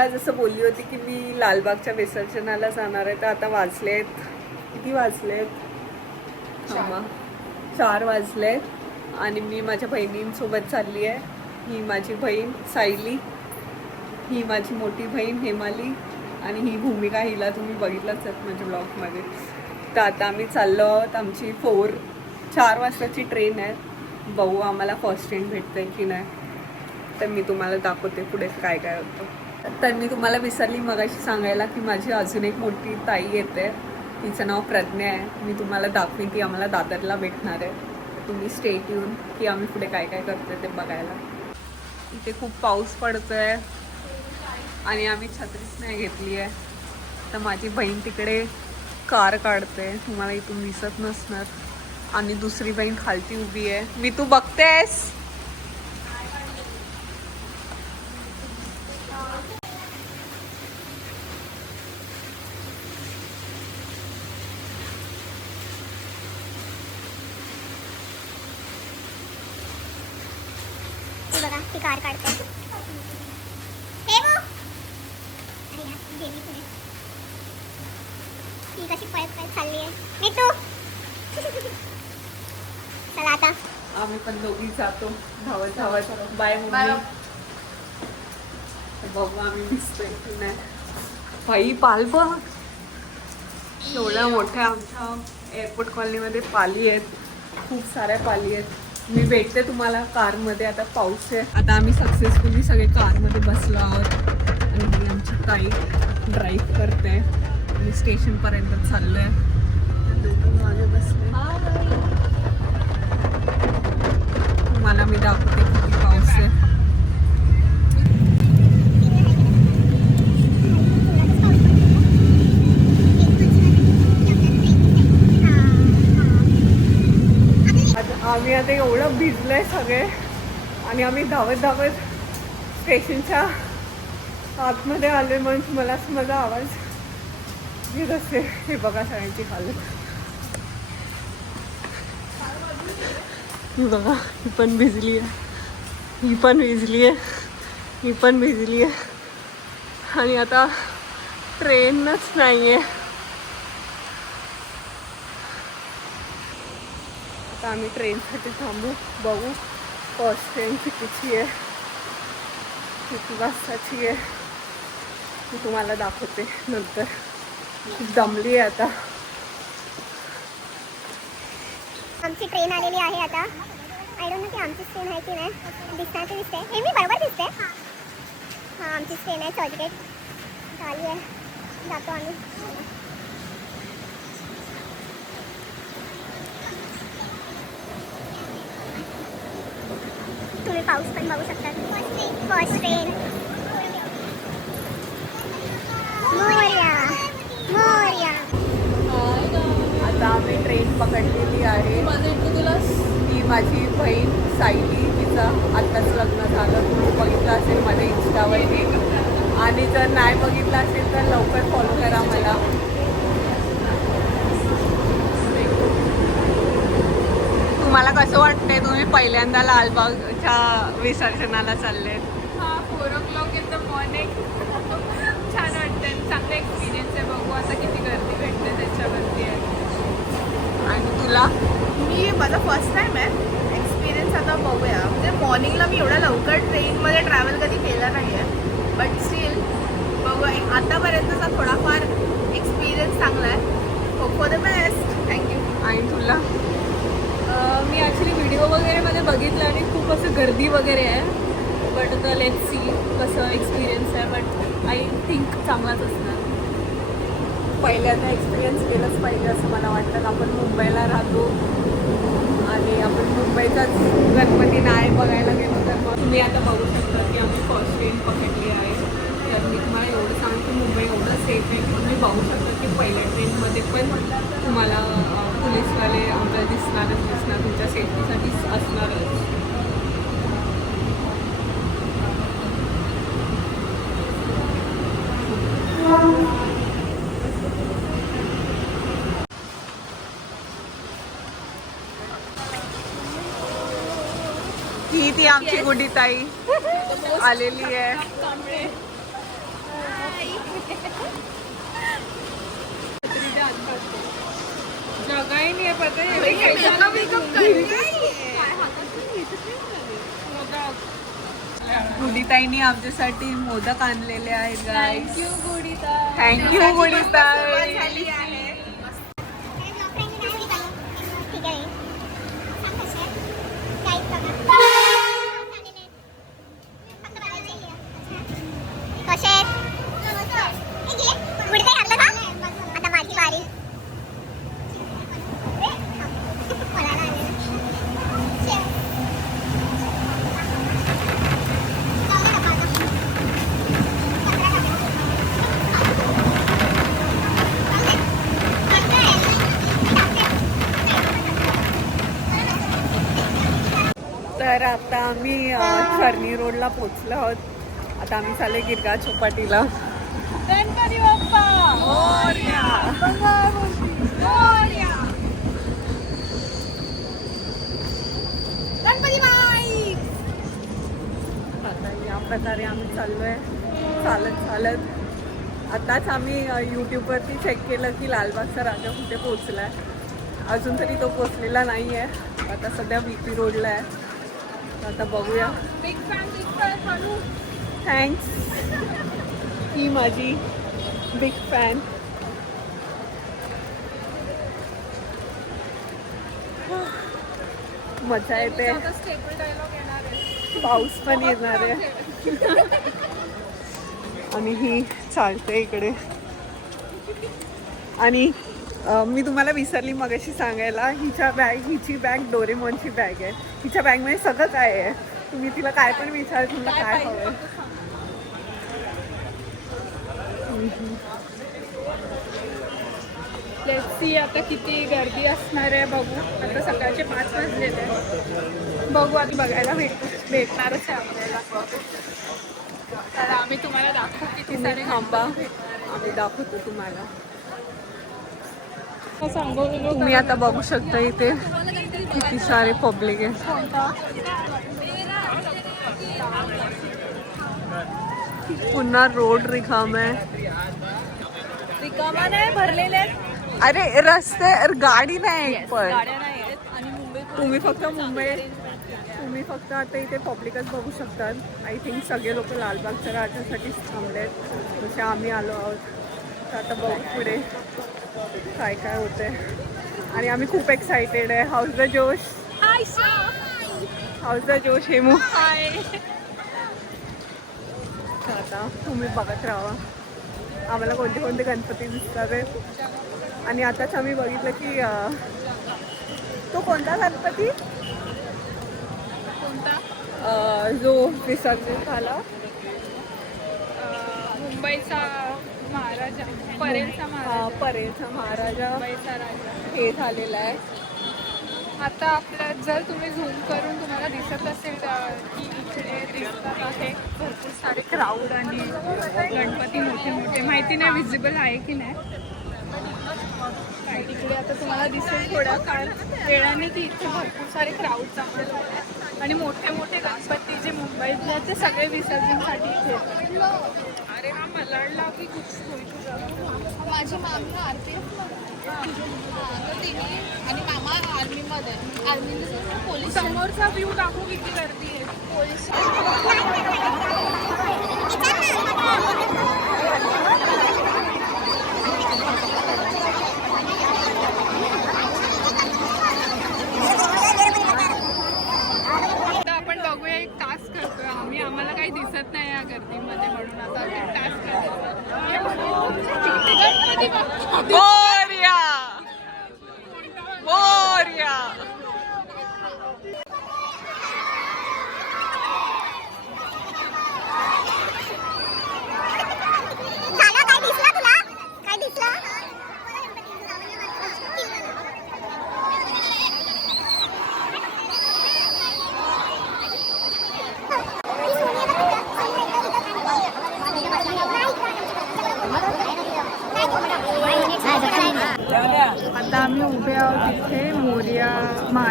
तुम्हाला जसं बोलली होती की मी लालबागच्या विसर्जनाला जाणार आहे, तर आता वाजलेत किती वाजलेत? 4 वाजलेत आणि मी माझ्या बहिणींसोबत चालली आहे. ही माझी बहीण सायली, ही माझी मोठी बहीण हेमाली आणि ही भूमिका. हिला तुम्ही बघितलंच आहेत माझ्या ब्लॉगमध्ये. तर आता आम्ही चाललो आहोत. आमची 4 वाजताची ट्रेन आहे. बघू आम्हाला फर्स्ट ट्रेन भेटते की नाही, तर मी तुम्हाला दाखवते पुढे काय काय होतं. तर मी तुम्हाला विसरली मगाशी सांगायला की माझी अजून एक मोठी ताई येते, तिचं नाव प्रज्ञा आहे. मी तुम्हाला दाखवीन, ती आम्हाला दादरला भेटणार आहे. तुम्ही स्टेट येऊन की आम्ही पुढे काय काय करतोय ते बघायला. इथे खूप पाऊस पडतोय आणि आम्ही छत्रीच नाही घेतली आहे. तर माझी बहीण तिकडे कार काढते, तुम्हाला इथून दिसत नसणार. आणि दुसरी बहीण खालती उभी आहे. मी तू बघतेस? बघा ती कार काढते. ती कशी पळत पळत चालली आहे. मी तू चला आता आम्ही पण दोघी जातो धावत धावत. Bye mummy. बघू आम्ही दिसतोय की नाही. बाई पाल बघ, एवढ्या मोठ्या आमच्या एअरपोर्ट कॉलनीमध्ये पाली आहेत, खूप साऱ्या पाली आहेत. मी भेटते तुम्हाला कारमध्ये. आता पाऊस आहे. आता आम्ही सक्सेसफुली सगळे कारमध्ये बसलो आहोत आणि ही आमची ताई ड्राईव्ह करते आणि स्टेशनपर्यंत चाललो आहे. दोघं मागे बसले. तुम्हाला मी दाखवते किती पाऊस आहे. आम्ही आता एवढं भिजलंय सगळे आणि आम्ही धावत धावत स्टेशनच्या आतमध्ये आले. म्हणजे मला माझा आवाज घेत असते. हे बघा सगळ्यांची हालत. ही बघा, ही पण भिजली आहे, ही पण भिजली आहे, ही पण भिजली आहे आणि आता ट्रेनच नाही आहे. आता आम्ही ट्रेनसाठी थांबू, बघू फर्स्ट ट्रेन कितीची आहे, किती वाजताची आहे, मी तुम्हाला दाखवते नंतर. दमली आहे आता. आमची ट्रेन आलेली आहे आता. आय डोंट नो की आमची ट्रेन आहे की नाही. दिसणार तर दिसते. हे मी बरोबर दिसते. हां आमची ट्रेन आहे. चर्चगेट आली आहे. जातो आम्ही. तुम्ही पाऊस पण बघू शकता. First train. मोरया मोरया. आता आम्ही ट्रेन पकडलेली आहे. ही माझी बहीण सायली, तिचं आत्ताच लग्न झालं. तुम्ही बघितलं असेल माझ्या इंस्टावरती आणि जर नाही बघितलं असेल तर लवकर फॉलो करा मला. तुम्हाला कसं वाटतंय? तुम्ही पहिल्यांदा लालबागच्या विसर्जनाला चालले. 4 o'clock in the morning. छान वाटतं, चांगला एक्सपिरियन्स आहे. बघू आता किती गर्दी भेटते त्याच्यावरती आहे. आणि तुला? मी माझा फर्स्ट टाईम आहे. एक्सपिरियन्स आता बघूया. म्हणजे मॉर्निंगला मी एवढ्या लवकर ट्रेनमध्ये ट्रॅव्हल कधी केलं नाही आहे, बट स्टील बघूया. आतापर्यंतचा थोडाफार एक्सपिरियन्स चांगला आहे. Hope for the best. Thank you. आणि तुला? मी ॲक्च्युली व्हिडिओ वगैरेमध्ये बघितलं आणि खूप असं गर्दी वगैरे आहे, बट द लेट्स सी कसं एक्सपिरियन्स आहे. बट आय थिंक चांगलाच असणार. पहिल्यांदा एक्सपिरियन्स केलंच पाहिजे असं मला वाटतं. आपण मुंबईला राहतो आणि आपण मुंबईचाच गणपती नाही बघायला गेलो तर मग. तुम्ही आता बघू शकता की आम्ही फर्स्ट ट्रेन पकडली आहे. तर मी तुम्हाला एवढं सांगतो, मुंबई एवढं सेफ आहे. तुम्ही बघू शकता की पहिल्या ट्रेनमध्ये पण तुम्हाला पोलीसवाले आम्हाला दिसणार तुमच्या सेफ्टीसाठी असणारच. ही ती आमची गुडी ताई आलेली आहे. जगाही नाही पता गुडीताईनी आमच्यासाठी मोदक आणलेले आहेत गाईस. थँक्यू गुडीता. थँक्यू गुडीताई. झाली आहे. ठीक आहे. सांग कसे आहेत? काहीच बघा. कसे आहेत? गुडीताई घातलं का? आता माझी बारी. मला नाही आलेलं. तर आता आम्ही चर्नी रोडला पोचलो आहोत. आता आम्ही चालले गिरगाव चौपाटीला. गणपती बाप्पा मोरया. मोरया. गणपती बाई. आता या प्रकारे आम्ही चाललोय चालत चालत. आताच आम्ही यूट्यूबवरती चेक केलं की लालबागचा राजा कुठे पोचला आहे. अजून तरी तो पोचलेला नाही आहे. आता सध्या BP रोडला आहे. आता बघूया. बिग फॅन म्हणू. थँक्स. ही माझी बिग फॅन. मजा येते. आता स्टेबल डायलॉग येणार आहे. पाऊस पण येणार आहे. आणि ही चालते इकडे. आणि मी तुम्हाला विसरली मगाशी सांगायला, हिची बॅग डोरेमॉनची बॅग आहे. हिच्या बॅगमध्ये सगळं काय आहे. तुम्ही तिला काय पण विचार, तुला काय हवंय. लेट्स सी आता किती गर्दी असणार आहे बघू. आता सकाळचे 5 वाजलेले आहे. बघू आता बघायला भेटणारच आहे आपल्याला. तर आम्ही तुम्हाला दाखवू किती तुम्ही सारे थांबा, आम्ही दाखवतो तुम्हाला. सांगू. तुम्ही आता बघू शकता इथे किती सारे पब्लिक आहे. पुन्हा रोड रिकाम आहे. रिकामा नाही भरलेले आहेत. अरे रस्ते गाडी नाही एक पण. गाड्या नाही आहेत. आणि मुंबई तुम्ही फक्त आता इथे पब्लिकच बघू शकतात. आय थिंक सगळे लोक लालबागच्या राजासाठीच थांबलेत, जसे आम्ही आलो आहोत. तर आता बघू पुढे काय काय होतंय. आणि आम्ही खूप एक्सायटेड आहे. हाऊस द जोश. हाऊस द जोश हेमू. आता तुम्ही बघत राहा आम्हाला कोणते कोणते गणपती दिसतात आहेत. आणि आताच आम्ही बघितलं की तो कोणता गणपती जो विसर्जित झाला, मुंबईचा महाराजा, परेलचा महाराजा, परेलचा महाराजा मुंबईचा राजा हे झालेला आहे. आता आपल्या जर तुम्ही झूम करून तुम्हाला दिसत असेल की इकडे दिसतात आहे भरपूर सारे क्राऊड आणि गणपती मोठे मोठे. माहिती नाही विजिबल आहे की नाही. काय तिकडे आता तुम्हाला दिसेल थोड्या काळ वेळाने की इथे भरपूर सारे क्राऊड जमलेले आहेत. आणि मोठे मोठे गणपती जे मुंबईतले आहेत ते सगळे विसर्जनसाठी इथे येतात. अरे हा मलाडला की माझी मामी RPF आणि मामा आर्मीमध्ये. आर्मीमध्ये पोलीस. समोरचा व्ह्यू दाखवू किती गर्दी आहे. पोलीस आता आपण बघूया एक टास्क करतोय आम्ही. आम्हाला काही दिसत नाही या गर्दीमध्ये म्हणून आता एक टास्क करतो. मोरया. मोरया.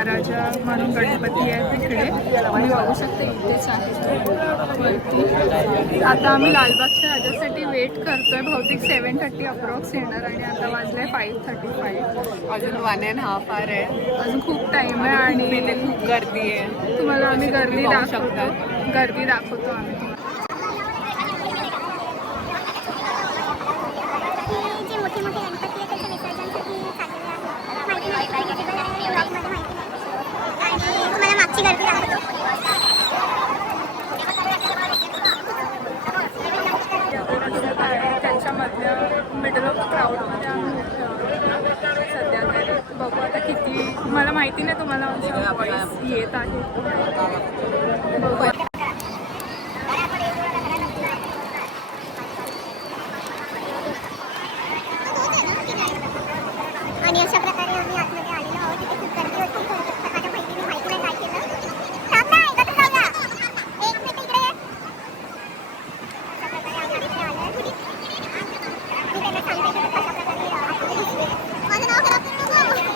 महाराजा म्हणून गणपती आहे तिकडे. तुम्ही बघू शकता इथेच आहे वरती. आता आम्ही लालबागच्या राजासाठी वेट करतोय. बहुतेक 7:30 अप्रॉक्स येणार आणि आता वाजले 5:35. अजून 1.5 आहे. अजून खूप टाइम आहे आणि इथे खूप गर्दी आहे. तुम्हाला आम्ही गर्दी पाहू दाखवतो. शकता. गर्दी दाखवतो आम्ही. ही जी मोठी मोठी गणपती आहे त्याच्या विसर्जनसाठी चाललेलं आहे. माहिती नाही ब्लॉगमध्ये माहिती नाही आणि तुम्हाला मागची गर्दी दाखवतो. त्यांच्यामधल्या मिडल ऑफ क्राऊडमध्ये आम्ही सध्या तरी बघू आता किती. मला माहिती नाही तुम्हाला आमचा व्हॉइस येत आहे. बघू. आणि अशा प्रकारे आम्ही आतमध्ये आलेलो आहोत. तिथे खूप गर्दी होती. माझ्या बहिणीने माहिती नाही काय केलं. थांब ना, एकत्र जाऊया. एक मिनिट इकडे ये. अशा प्रकारे आम्ही इथे आलोय. मी त्यांना सांगते की कशा प्रकारे आतमध्ये घुसले. माझं नाव खराब करू नको.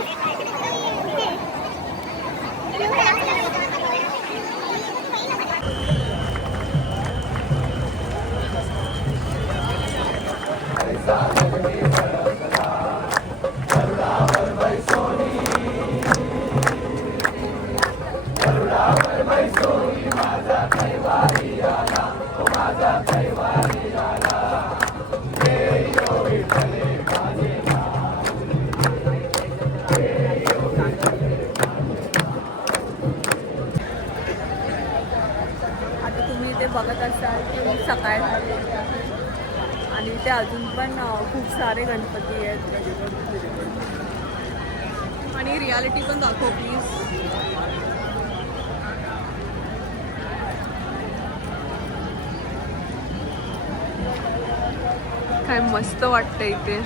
आता तुम्ही इथे बघत असाल की सकाळ झालेली आहे आणि इथे अजून पण खूप सारे गणपती आहेत. आणि रियालिटी पण दाखव प्लीज. काय मस्त वाटतं इथे.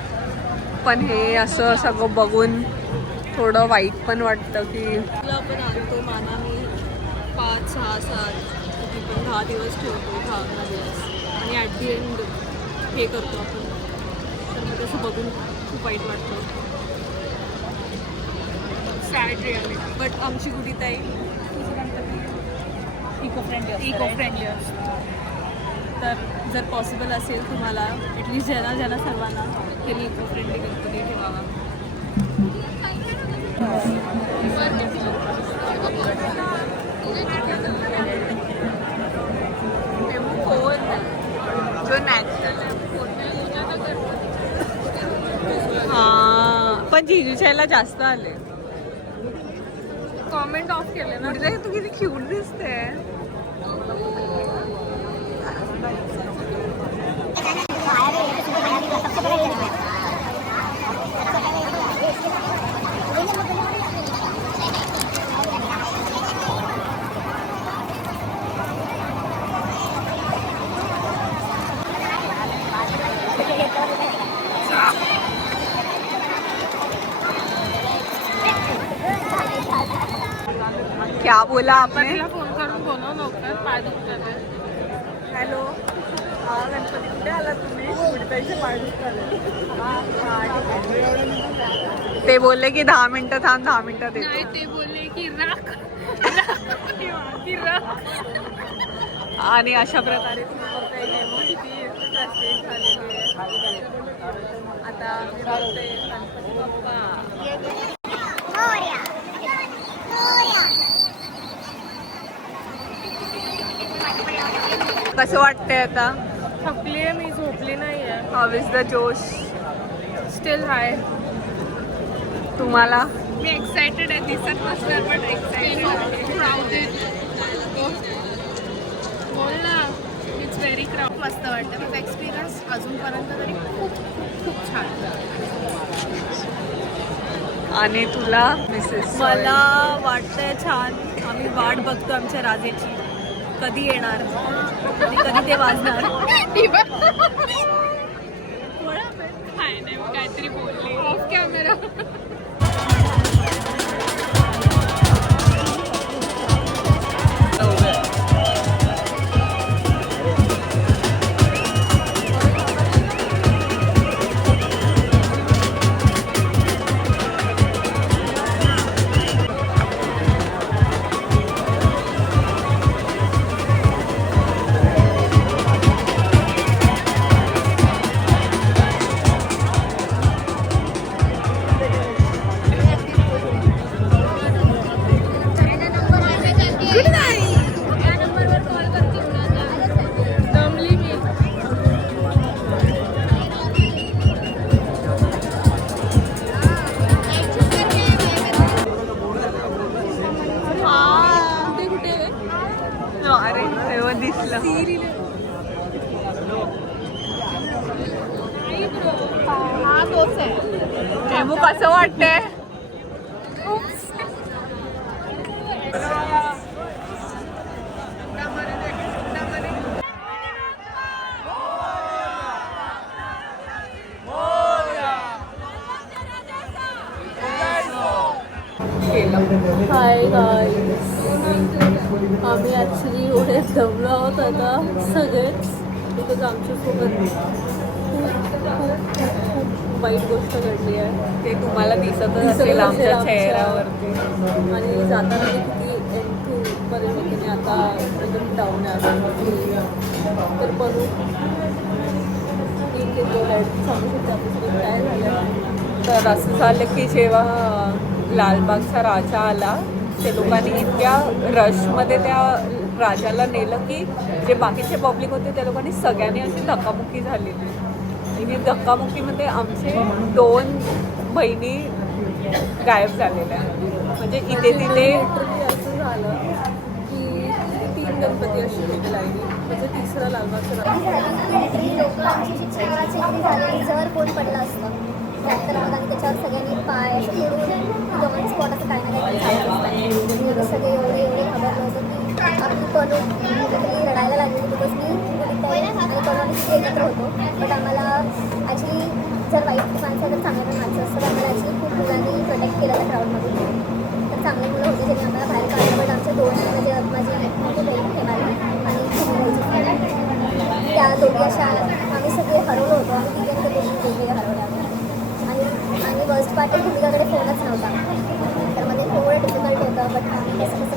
पण हे असं सगळं बघून थोडं वाईट पण वाटतं की आपण आणतो मानाने 5, 6, 7 किती पण 10 दिवस ठेवतो. 10 दिवस आणि ॲट दी एंड हे करतो आपण. तर मग तसं बघून खूप वाईट वाटतं. Sad reality. बट आमची गुढी ताई इको फ्रेंडली असतो. तर जर पॉसिबल असेल तुम्हाला ॲटलिस्ट ज्यांना सर्वांना त्यांनी इको फ्रेंडली गणपती ठेवावा. जो नॅचरल हां, पण जिजूच्या याला जास्त आले. कॉमेंट ऑफ केले ना. म्हणजे तू किती क्यूट दिसते. क्या बोला आपने? तिला फोन करून बोलव लवकर. पाय दुखतात. हॅलो, हा गणपती कुठे आला तुम्ही? गुडताईचे पाय दुखतात. ते बोलले की 10 मिनिटं थांब, 10 मिनिटात नाही, येतो. ते बोलले की राख की राख. आणि अशा प्रकारे तुम्ही बघताय हे मग किती फ्रस्ट्रेट झालेली आहे. आता मी बघते गणपती बाप्पा. मोरया. मोरया. कसं वाटतंय आता? थकली आहे मी. झोपली नाही आहे. हाऊ इज द जोश? स्टील हाय. तुम्हाला? मी एक्सायटेड आहे. दिसत नसणार पण एक्सायटेड. क्राऊडेड. बोल ना. It's very crowd. मस्त वाटतं. माझा एक्सपिरियन्स अजूनपर्यंत तरी खूप खूप छान. आणि तुला मिसेस? मला वाटतंय छान. आम्ही वाट बघतो आमच्या राजेची. कधी येणार आणि कधी ते वाजणार. काय नाही, मी काहीतरी बोलली ऑफ कॅमेरा. आता हा तोच आहे. हेमू कसं वाटतंय? हाय गाईज, आम्ही ॲक्च्युली एवढे दमलो आहोत आता सगळेच, बिकॉज आमच्यासोबत खूप वाईट गोष्ट घडली आहे. ते तुम्हाला दिसतच असेल आमच्या चेहऱ्यावरती. आणि जाताना मी किती पर्यंत की मी आता एकदम डाऊन आहे. तर बनू ठीक आहे, तो लाईट सांगू शकते आपल्यासोबत काय झालं. तर असं झालं की जेव्हा लालबागचा राजा आला ते लोकांनी इतक्या रशमध्ये त्या राजाला नेलं की जे बाकीचे पब्लिक होते त्या लोकांनी सगळ्यांनी अशी धक्काबुक्की झालेली. आणि धक्काबुक्कीमध्ये आमचे 2 बहिणी गायब झालेल्या. म्हणजे इथे तिथे लिटरली असं झालं की 3 गणपती अशी होते लाईनी, म्हणजे तिसरा लालबागचा झाली लोक आमची जी चेहराची झाली जर कोण पडलं असतं त्यानंतर मग आम्ही त्याच्यावर सगळ्यांनी पाय असे फिरून ऑन स्पॉट असं काही ना काही चालू असतं. आम्ही सगळे एवढे खबरलं होतं की आम्ही करून लढायला लागली बिकॉज मी आणि करून आम्ही तिथे एकत्र होतो. बट आम्हाला ॲक्च्युली जर वाईट माणसं जर चांगल्या पण माणसं असतं तर आम्हाला ॲक्च्युली खूप मुलांनी प्रोटेक्ट केलं त्या क्राऊडमधून. तर चांगले मुलं होते ज्यांनी आम्हाला बाहेर काढलं. बट आमच्या 2 म्हणजे माझी मोठी बहीण ठेवायला आणि त्या दोघी अशा आम्ही सगळे हरवलो होतो. आम्ही तिघे वेगवेगळे हरवले आणि वर्स्ट पार्ट भूमिकाकडे फोनच नव्हता. तर मध्ये थोडं डिफिकल्ट होतं. बट आम्ही कसं कसं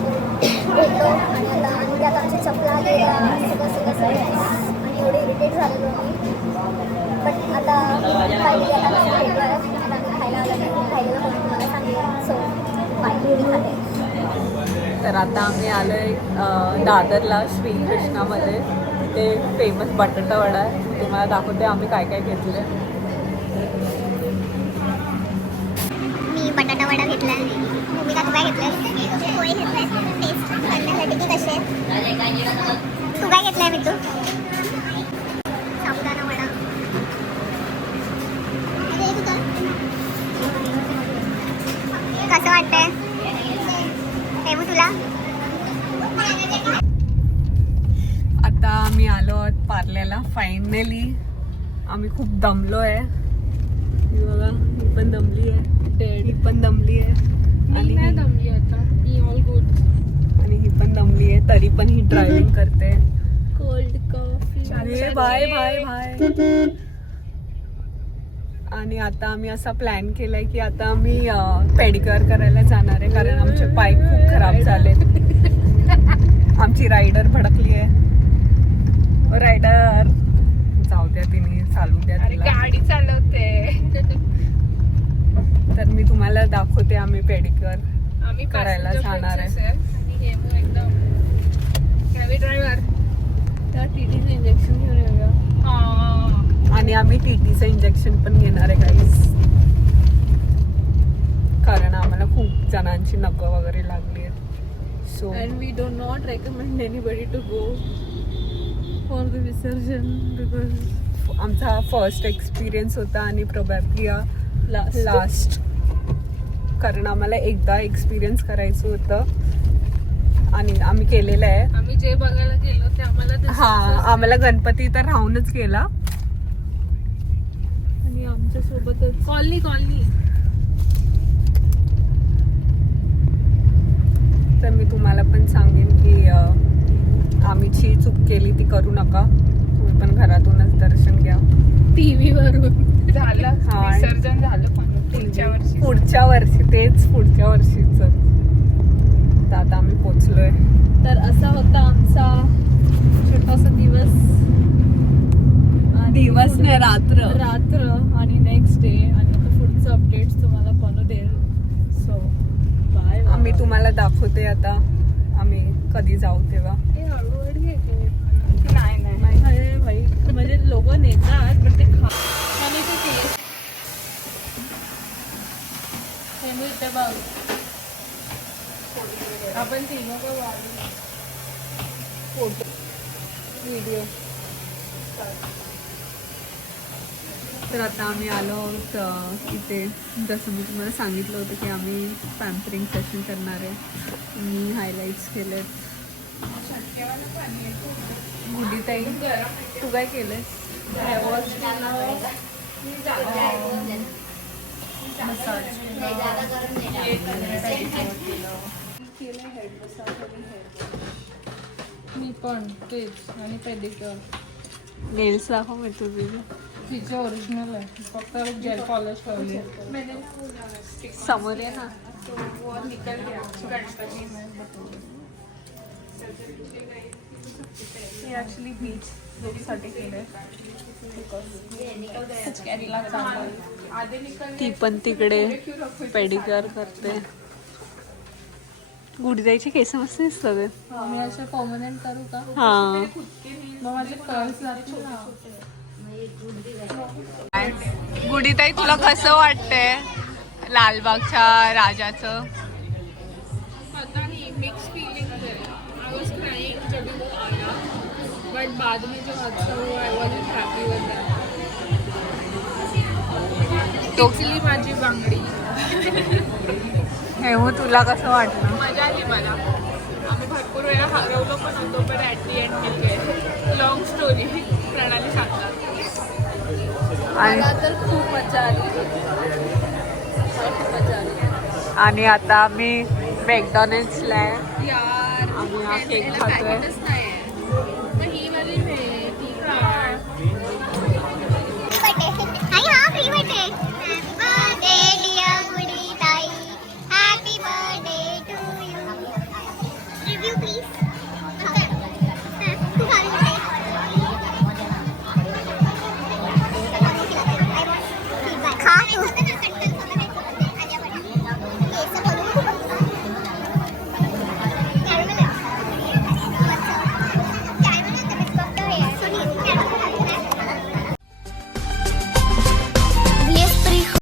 भेटलो आणि आणि त्यात आमची चपला गेला सगळं आणि एवढे इरिटेट झालेलो आम्ही. बट आता फायनली आता आम्ही भेटलो आहे. आता आम्ही खायला आलं खायला पण तुम्हाला सांगेल. सो फायनली खाते. तर आता आम्ही आलो आहे दादरला श्रीकृष्णामध्ये. ते फेमस बटाटा वडा आहे. तुम्हाला दाखवते आम्ही काय काय घेतलं. मी बटाटा वडा घेतला आहे. भूमिका तू काय घेतलं? पोहे घेतले टेस्ट करण्यासाठी की कसे. तू काय घेतलं आहे मित्तू? साबुदाणा वडा. कसं वाटतंय हेमू तुला? आता आम्ही आलो आहोत पार्ल्याला फायनली. आम्ही खूप दमलो आहे. ही बघा, ही पण दमली आहे. ही पण दमली आहे आणि नाही दमली आता, मी ऑल गुड. आणि ही पण दमली आहे. तरी पण ही ड्रायव्हिंग करते. Cold coffee. अरे बाय बाय बाय. आणि आता आम्ही असा प्लॅन केलाय की आता आम्ही पेडिक्युअर करायला जाणार आहे कारण आमचे पाय खूप खराब झाले. आमची रायडर भडकली आहे. रायडर जाऊ द्या, तिने चालू द्या अरे तिला. गाडी चालवते. तर मी तुम्हाला दाखवते आम्ही पेडिक्युअर आम्ही करायला जाणार आहे. आणि हेमू एकदम हेवी ड्रायव्हर. त्या टीटीचं इंजेक्शन घेऊन येऊया. आणि आम्ही टीटीचं इंजेक्शन पण घेणार आहे गाईस कारण आम्हाला खूप जणांची नखं वगैरे लागली आहेत. So And we do not recommend anybody to go for the विसर्जन because आमचा फर्स्ट एक्सपिरियन्स होता आणि प्रोबॅबली लास्ट कारण आम्हाला एकदा एक्सपिरियन्स करायचं होतं आणि आम्ही केलेलं आहे. आम्ही जे बघायला गेलो ते आम्हाला हा, आम्हाला गणपती तर राहूनच गेला आणि आमच्या सोबतच कॉलनी तर मी तुम्हाला पण सांगेन की आम्ही जी चूक केली ती करू नका. तुम्ही पण घरातूनच दर्शन घ्या. टीव्ही वरून झालं. हा. विसर्जन झालं पण पुढच्या वर्षी पुढच्या वर्षीच. आता आम्ही पोचलोय. तर असा होता आमचा छोटासा दिवस नाही, रात्र आणि नेक्स्ट डे. आणि आता पुढचं अपडेट्स तुम्हाला बनू देईल. So bye. आम्ही तुम्हाला दाखवते आता आम्ही कधी जाऊ तेव्हा. नाही अरे भाई, म्हणजे लोक नेतात पण ते खाण्याचं टेस्ट. हे मी इथे बघ, आपण तिघं फोटो व्हिडिओ. तर आता आम्ही आलो आहोत इथे. जसं मी तुम्हाला सांगितलं होतं की आम्ही पॅम्परिंग सेशन करणार आहे. मी हायलाईट्स केलेत. गुडीताई तू काय केलंय? मसाज केलं, हेड मसाज आणि हेअर. मी पण तेच आणि पेडिक्युअर. नेल्स दाखव मी तुझी. तिचे ओरिजिनल आहे, फक्त जेल पॉलिश ठेवली. समोर आहे ना. हे ॲक्च्युली बीच साठी केलंय. ती पण तिकडे पेडिक्युअर करते. गुडीताईचे केस मस्त दिसतात. मी असे परमनंट करू का? हा. मग माझे कर्ल्स जातील ना. गुडीताई तुला कसं वाटतंय लालबागच्या राजाचं? पता नहीं, मिक्स फीलिंग है. आई वाज क्राइंग जब वो आया, बट बाद में जो अच्छा हुआ आई वाज हैप्पी विद दैट. टिकली माझी बांगडी. हे मग तुला कसं वाटलं? मजा आली मला. आम्ही भरपूर वेळा हरवलो पण होतो, पण ॲट दी एंड मिल गए. लॉंग स्टोरी प्रणाली सांगतात. मला तर खूप मजा आली. खूप मजा आली. आणि आता आम्ही मॅकडॉनल्ड्सला आहे. यार आम्ही हा केक याला खातोय. पॅकेटच नाही आहे.